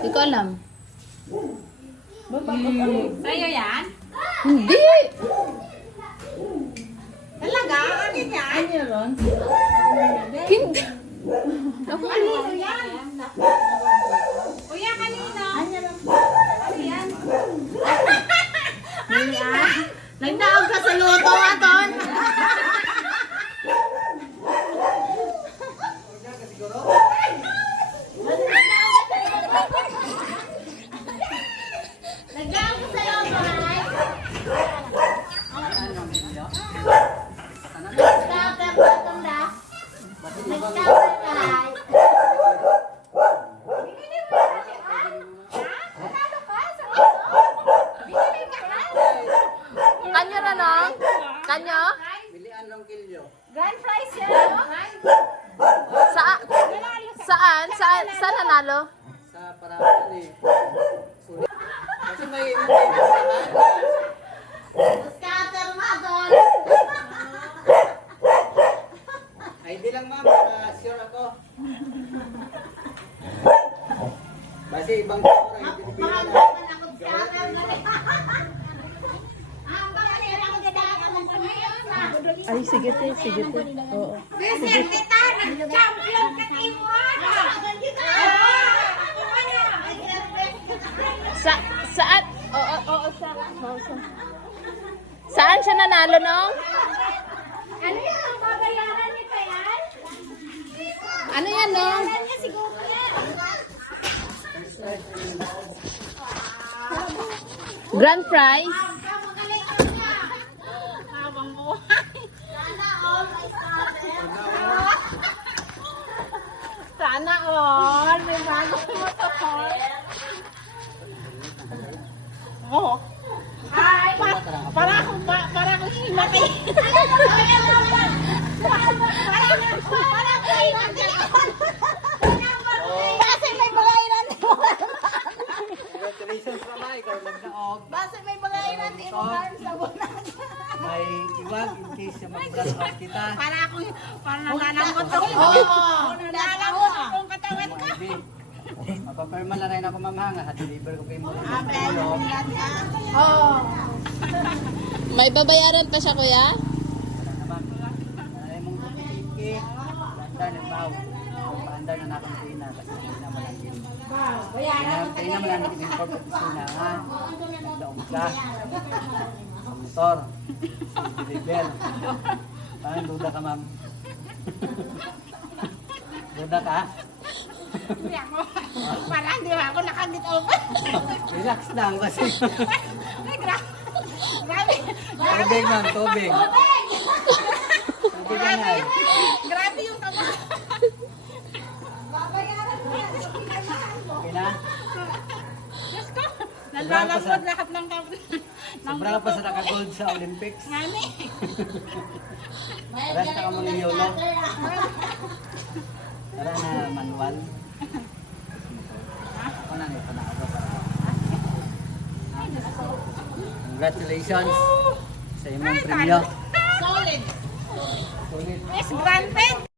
Hindi ko alam. Sa'yo yan? Hindi! Talaga? Akin yan? Ano Ron? Hindi! Kanino yan? Kuya, kanino? Ano yun? Ano yan? Nagdaog ka sa luto, Aton! Nagdaog ka sa luto, ay? Nagdaog ka sa luto, Nagdaog ka, ay? Kanyo na no? Kanyo? Grand prize yan? Sa saan? Saan? Saan nanalo? sa parang eh. Kasi may Scatter! Ay, di lang ma'am, uh, sure ako. Basi ibang tao hindi Mahal na. naman ako scatter na rin. Ang pangalan ako scatter ng pamilya. Ay, sige te, sige te. Oo. Sir, kita, nag-champion ka team mo. Sa saan? Oo, oo, sa oo, sa Saan siya nanalo nung? Ano yan? Ang babayaran nito yan? Ano yan nung? Yan yan. Grand prize? All. May bagong motor. Oh. Ay, pa, para akong ba, para akong himatay. Congratulations naman, ikaw nagdaog. Basta may bagayran din mo sa bulan. May iwag in case na mag-brush out kita. Para akong, para nalalambot ako. Oo. Nalalambot akong katawan ko. Maybe. Mapapirma na rin ako mamahanga. Ha-deliver ko kayo muna. Oo. May babayaran pa siya kuya? Wala naman. Ay mong kupitiki. Paandar ng baw. Paandar na natin kayo na. Kasi hindi na malangin. Kaya kayo na malangin yung import at kusina ha. Daog ka. Motor. Deliver. Parang duda ka ma'am. duda ka? Hindi ako. Para hindi ako nakagit open. Relax lang kasi. Ay, gra- grabe. Tubig ma'am. Tubig yan ay. Grabe yung tama. Okay na? Diyos ko. Nalalambot lahat ng kap... Sobra ka pa sa naka-gold sa Olympics. Nani. Tara sa ka mga yolo. Tara na manual. Ako na nito na ako. Congratulations sa imong premyo. Solid. Sulit. Yes, granted.